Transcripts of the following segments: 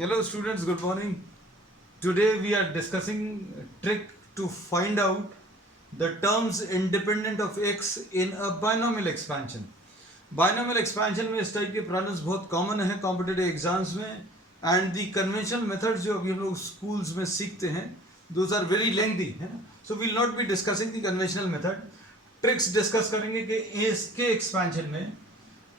Hello students, good morning. Today we are discussing a trick to find out the terms independent of x in a binomial expansion. Binomial expansion में इस type के problems बहुत common है competitive exams में and the conventional methods जो अभी हम लोग स्कूल्स में सीखते हैं दोज आर वेरी लेंथी है ना. So will not be discussing the conventional method. Tricks discuss करेंगे कि इसके एक्सपेंशन में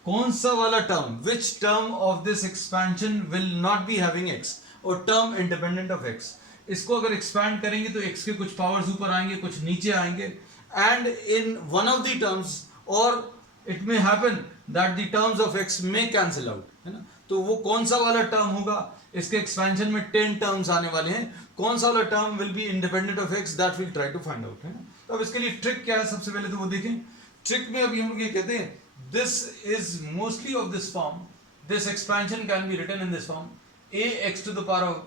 कौन सा वाला term which term of this expansion will not be having x और टर्म इंडिपेंडेंट ऑफ एक्स. इसको अगर एक्सपैंड करेंगे तो एक्स के कुछ पावर्स ऊपर आएंगे कुछ नीचे आएंगे and in one of the terms और it may happen that the terms of X may cancel out है ना. तो वो कौन सा वाला टर्म होगा. इसके एक्सपेंशन में 10 टर्म्स आने वाले हैं. कौन सा वाला term will be independent of x that will try to find out है ना. तो अब इसके लिए ट्रिक क्या है सबसे पहले तो वो देखें. ट्रिक में अभी हम लोग ये कहते हैं this is mostly of this form. This expansion can be written in this form: a x to the power of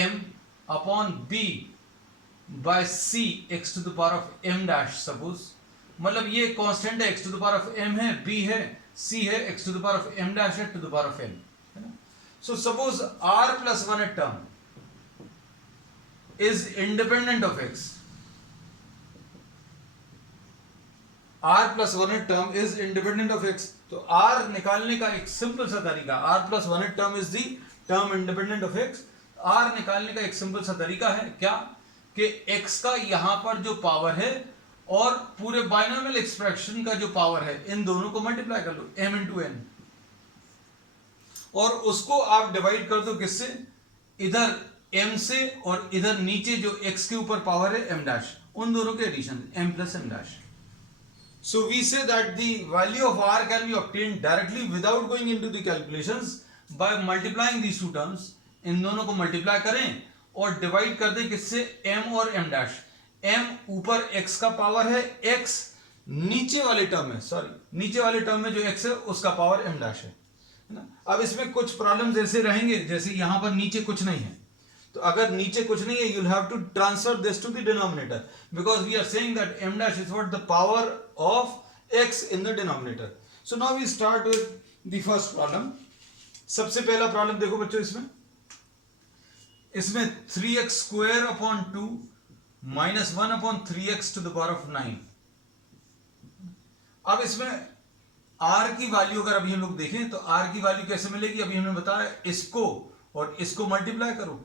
m upon b by c x to the power of m dash. suppose मतलब ये constant है x to the power of m है b है c है x to the power of m dash है to the power of n है ना. So suppose r plus 1 term is independent of x. r plus 1 term is independent of x. तो r निकालने का एक simple सा तरीका, r plus 1 term is the term independent of x. r निकालने का एक सिंपल सा तरीका है क्या कि x का यहां पर जो पावर है और पूरे बाइनोमियल एक्सप्रेशन का जो पावर है इन दोनों को मल्टीप्लाई कर लो m into n और उसको आप डिवाइड कर दो किससे, इधर m से और इधर नीचे जो x के ऊपर पावर है m dash, उन दोनों के addition m plus m dash. So we say that the value of r can be obtained directly without going into the calculations by multiplying these two terms. इन दोनों को multiply करें और divide कर दें किससे, m और m dash. m ऊपर x का पावर है, x नीचे वाले टर्म में, नीचे वाले टर्म में जो x है उसका पावर m dash है ना. अब इसमें कुछ प्रॉब्लम्स ऐसे रहेंगे जैसे यहां पर नीचे कुछ नहीं है, तो अगर नीचे कुछ नहीं है you'll have to transfer this to the denominator because we are saying that m dash is what the power of x in the denominator. So now we start with the first problem. सबसे पहला problem देखो बच्चों, इसमें 3x square upon 2 minus 1 upon 3x to the power of 9. अब इसमें r की value अगर अभी हम लोग देखें तो r की वैल्यू कैसे मिलेगी, अभी हमने बताया इसको और इसको मल्टीप्लाई करो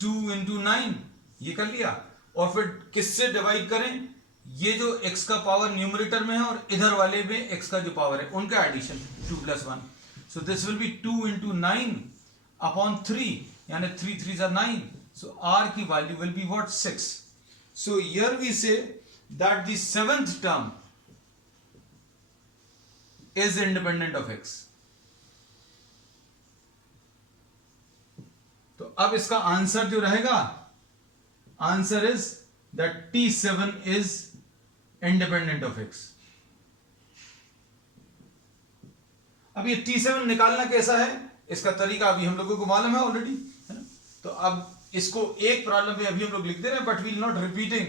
2 into 9 ये कर लिया और फिर किससे डिवाइड करें, ये जो x का पावर न्यूमरेटर में है और इधर वाले में x का जो पावर है उनका addition 2 plus 1. So this will be 2 into 9 upon 3 यानी 3 3s are 9. सो r की value will be what 6. So here we say that the seventh term is independent of x. तो अब इसका आंसर जो रहेगा, answer is that t7 is independent of x. अब ये t7 निकालना कैसा है, इसका तरीका अभी हम लोगों को मालूम है ऑलरेडी है ना. तो अब इसको एक प्रॉब्लम में अभी हम लोग लिख दे रहे हैं but we will not repeating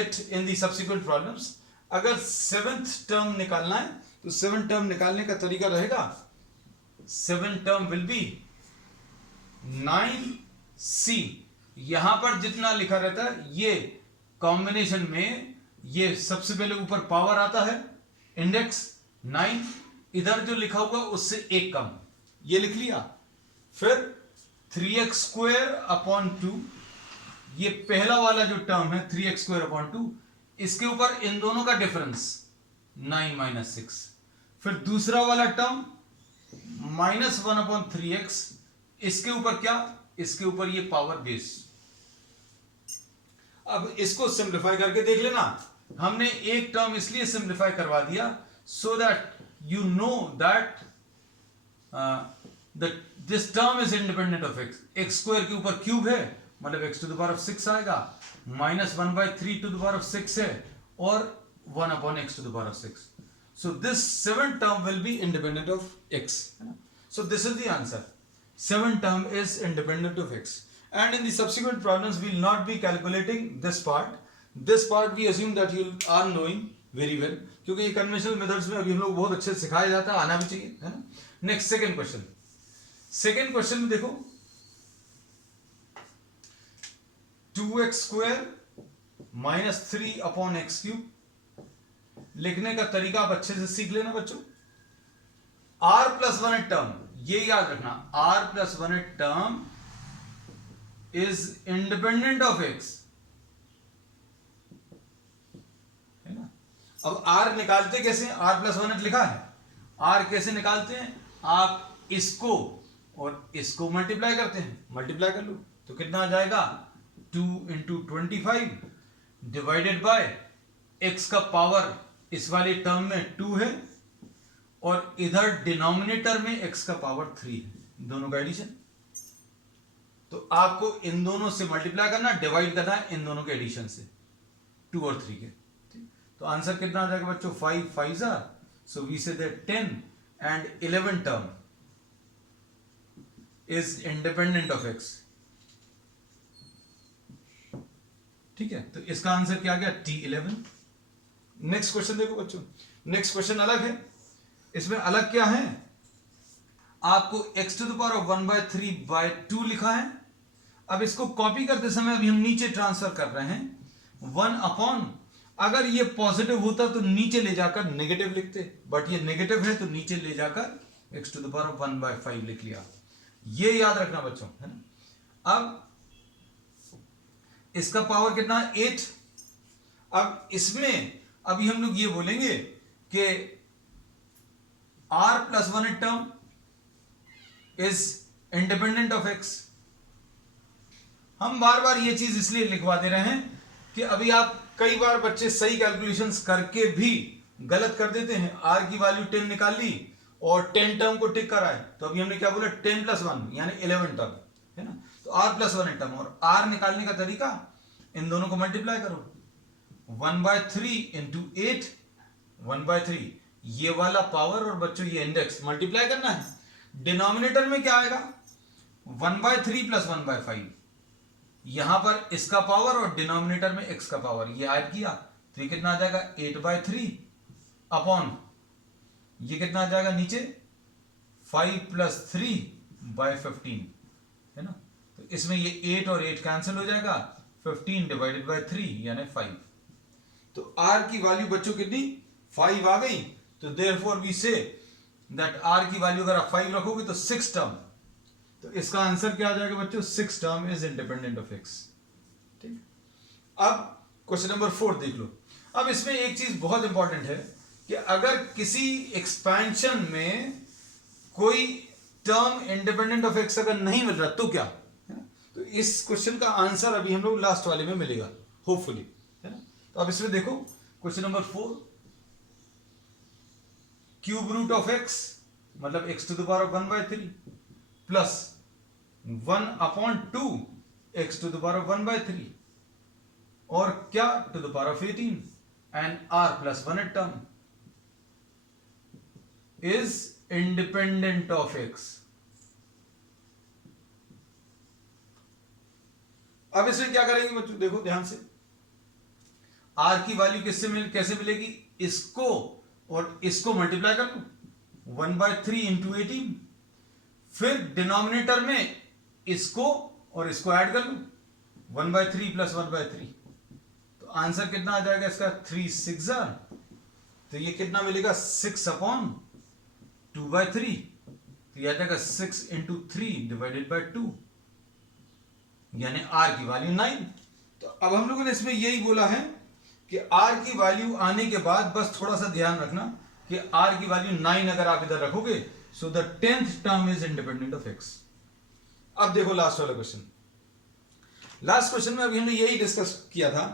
it in the subsequent problems. अगर सेवेंथ टर्म निकालना है तो सेवेंथ टर्म निकालने का तरीका रहेगा, seventh term will B 9c. यहां पर जितना लिखा रहता है ये कॉम्बिनेशन में ये सबसे पहले ऊपर पावर आता है इंडेक्स 9, इधर जो लिखा हुआ उससे एक कम ये लिख लिया. फिर 3x स्क्वायर अपॉन 2 ये पहला वाला जो टर्म है 3x स्क्वायर अपॉन 2 इसके ऊपर इन दोनों का डिफरेंस 9 minus 6. फिर दूसरा वाला टर्म -1 अपॉन 3x इसके ऊपर क्या, इसके ऊपर ये पावर बेस. अब इसको सिंप्लीफाई करके देख लेना. हमने एक टर्म इसलिए सिंप्लीफाई करवा दिया so that you know that this term is independent of x. x square के ऊपर क्यूब है मतलब x to the power of 6 आएगा, -1/3 टू द पावर ऑफ 6 है और 1 upon x to the power of 6. So this seventh term will be independent of x. So this is the answer. Seventh term is independent of x. And in the subsequent problems we will not be calculating this part. This part we assume that you are knowing very well. क्योंकि ये conventional methods में अभी हम लोग बहुत अच्छे से सिखाया जाता है, आना भी चाहिए है ना. नेक्स्ट सेकेंड क्वेश्चन में देखो 2x² माइनस 3/x³ लिखने का तरीका आप अच्छे से सीख लेना बच्चों। r+1 टर्म, ये याद रखना, r+1 term is independent of x, है ना। अब r निकालते कैसे, r+1 लिखा है, r कैसे निकालते हैं, आप इसको और इसको मल्टीप्लाई करते हैं, मल्टीप्लाई कर लो तो कितना आ जाएगा 2 × 25 डिवाइडेड बाय x का पावर इस वाले टर्म में 2 है और इधर डिनोमिनेटर में x का पावर 3 है, दोनों का एडिशन। तो आपको इन दोनों से मल्टीप्लाई करना, डिवाइड करना है इन दोनों के एडिशन से, 2 और 3 के। तो आंसर कितना आ जाएगा बच्चों, 5 5 so we say that 10 and 11 term is independent of x। ठीक है, तो इसका आंसर क्या आ गया, T11। नेक्स्ट क्वेश्चन देखो बच्चों, नेक्स्ट क्वेश्चन अलग है। इसमें अलग क्या है, आपको x⁻⁴/2 लिखा है। अब इसको कॉपी करते समय अभी हम नीचे ट्रांसफर कर रहे हैं 1/, अगर ये पॉजिटिव होता तो नीचे ले जाकर नेगेटिव लिखते, बट ये नेगेटिव है तो नीचे ले जाकर x⁻⁴ लिख लिया। ये याद रखना बच्चों, है ना। अब इसका पावर कितना है, 8। अब इसमें अभी हम लोग ये बोलेंगे कि r+1 term is independent of x। हम बार बार ये चीज इसलिए लिखवा दे रहे हैं कि अभी आप कई बार बच्चे सही कैलकुलेशंस करके भी गलत कर देते हैं। r की वैल्यू 10 निकाल ली और 10 टर्म को टिक कराए, तो अभी हमने क्या बोला, 10 + 1 यानी 11 टर्म, है ना। तो r+1 टर्म और r निकालने का तरीका, इन दोनों को मल्टीप्लाई करो, 1/3 × 8, 1/3 ये वाला पावर और बच्चों ये इंडेक्स मल्टीप्लाई करना है। डिनोमिनेटर में क्या आएगा, 1/3 + 1/5, यहां पर इसका पावर और डिनोमिनेटर में x का पावर, ये ऐड किया तो ये कितना आ जाएगा, 8/3 अपॉन ये कितना आ जाएगा नीचे 5 + 3/15, है ना। तो इसमें ये 8 और 8 कैंसिल हो जाएगा, 15 डिवाइडेड बाय 3 यानी 5। तो r की वैल्यू बच्चों कितनी, 5 आ गई। तो therefore we say that r की वैल्यू अगर आप 5 रखोगे तो 6 टर्म, तो इसका आंसर क्या आ जाएगा बच्चों, 6 term is independent of x। ठीक, अब क्वेश्चन नंबर 4 देख लो। अब इसमें एक चीज बहुत इंपॉर्टेंट है कि अगर किसी एक्सपेंशन में कोई टर्म इंडिपेंडेंट ऑफ x अगर नहीं मिल रहा तो क्या, है ना। तो इस क्वेश्चन का आंसर अभी हम लोग लास्ट वाले में मिलेगा होपफुली, है ना। तो अब इसमें देखो question number 4, cube root of x मतलब x⁻⁴ प्लस 1/2 x⁻⁴ और क्या to the power of 18 and r+1 term is independent of x। अब इसमें क्या करेंगे बच्चों, देखो ध्यान से, r की वैल्यू कैसे मिलेगी, इसको और इसको मल्टीप्लाई कर लो, 1/3 × 18, फिर डिनोमिनेटर में इसको और इसको ऐड कर लो, 1/3 + 1/3, तो आंसर कितना आ जाएगा इसका, 3 6 तो ये कितना मिलेगा, 6/2/3, तो यह आ जाएगा 6 × 3 डिवाइडेड बाय 2 यानी r की वैल्यू 9। तो अब हम लोगों ने इसमें यही बोला है कि r की वैल्यू आने के बाद बस थोड़ा सा ध्यान रखना कि r की वैल्यू 9 अगर आप इधर रखोगे, so the 10th term is independent of x। अब देखो लास्ट वाला क्वेश्चन, लास्ट क्वेश्चन में अभी हमने यही डिस्कस किया था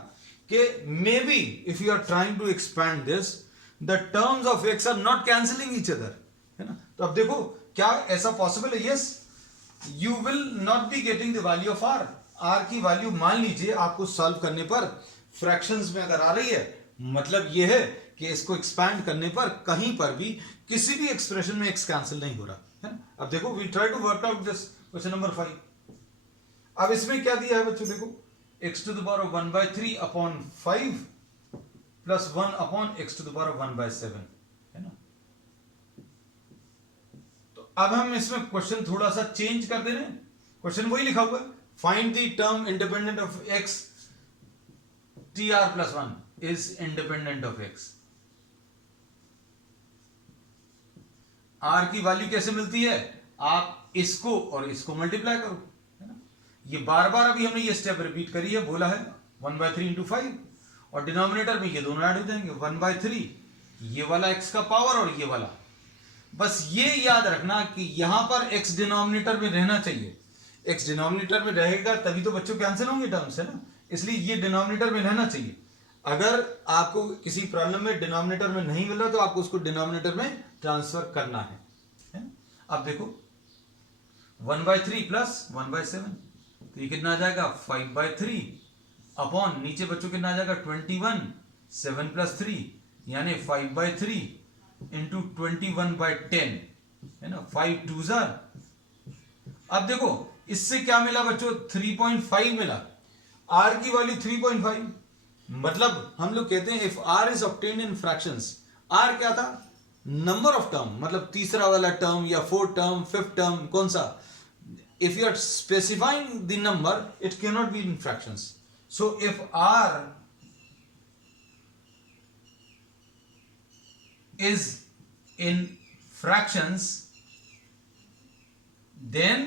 कि maybe if you are trying to expand this, the terms of x are not cancelling each other, है ना। तो अब देखो क्या ऐसा पॉसिबल है, yes, you will not be getting the value of r। r की वैल्यू मान लीजिए आपको सॉल्व करने पर फ्रैक्शंस में अगर आ रही है, मतलब यह है कि इसको एक्सपैंड करने पर कहीं पर भी किसी भी एक्सप्रेशन में x कैंसिल नहीं हो रहा है। अब देखो we try to work out this question number 5। अब इसमें क्या दिया है बच्चों, देखो x⁻⁴ upon 5 plus 1 upon x⁻⁴ है ना। तो अब हम इसमें क्वेश्चन थोड़ा सा चेंज कर दे रहे हैं, क्वेश्चन वही लिखा हुआ है find the term independent of x tr plus 1 is independent of x. r की वैल्यू कैसे मिलती है? आप इसको और इसको मल्टीप्लाई करो, है ना? ये बार बार अभी हमने ये स्टेप रिपीट करी है, बोला है 1/3 इंटू 5, और डिनोमिनेटर में ये दोनों ऐड हो जाएंगे, 1/3 ये वाला x का पावर और ये वाला। बस ये याद रखना कि यहां पर x डिनोमिनेटर में रहना चाहिए। x डिनोमिनेटर में रहेगा तभी तो बच्चों कैंसिल होंगे टर्म्स, है ना? इसलिए ये डिनोमिनेटर में रहना चाहिए। अगर आपको किसी प्रॉब्लम में डिनोमिनेटर में नहीं मिल रहा तो आपको उसको डिनोमिनेटर में ट्रांसफर करना है? अब देखो 1/3 प्लस 1/7, तो ये कितना आ जाएगा 5/3 अपॉन नीचे बच्चों कितना आ जाएगा 21, 7 प्लस 3 यानी 5/3 इंटू 21/10, है ना? 5 2 जार। अब देखो इससे क्या मिला बच्चों, 3.5 मिला। r की वैल्यू 3.5, मतलब हम लोग कहते हैं if r is obtained in fractions, r क्या था? नंबर ऑफ टर्म, मतलब तीसरा वाला टर्म या फोर्थ टर्म, फिफ्थ टर्म, कौन सा? If you are specifying the number it can not be in fractions. So if r is in fractions then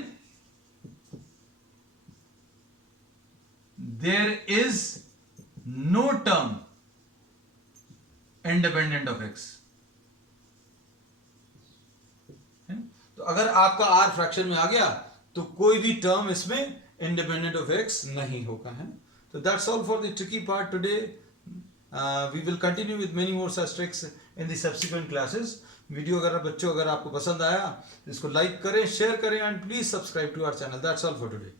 there is no term independent of x. तो अगर आपका r fraction में आ गया तो कोई भी टर्म इसमें इंडिपेंडेंट ऑफ x नहीं होगा, है? तो that's all for the tricky part today. We will continue with many more such tricks in the subsequent classes. Video अगर बच्चों अगर आपको पसंद आया तो इसको लाइक करें, शेयर करें and please subscribe to our channel. That's all for today.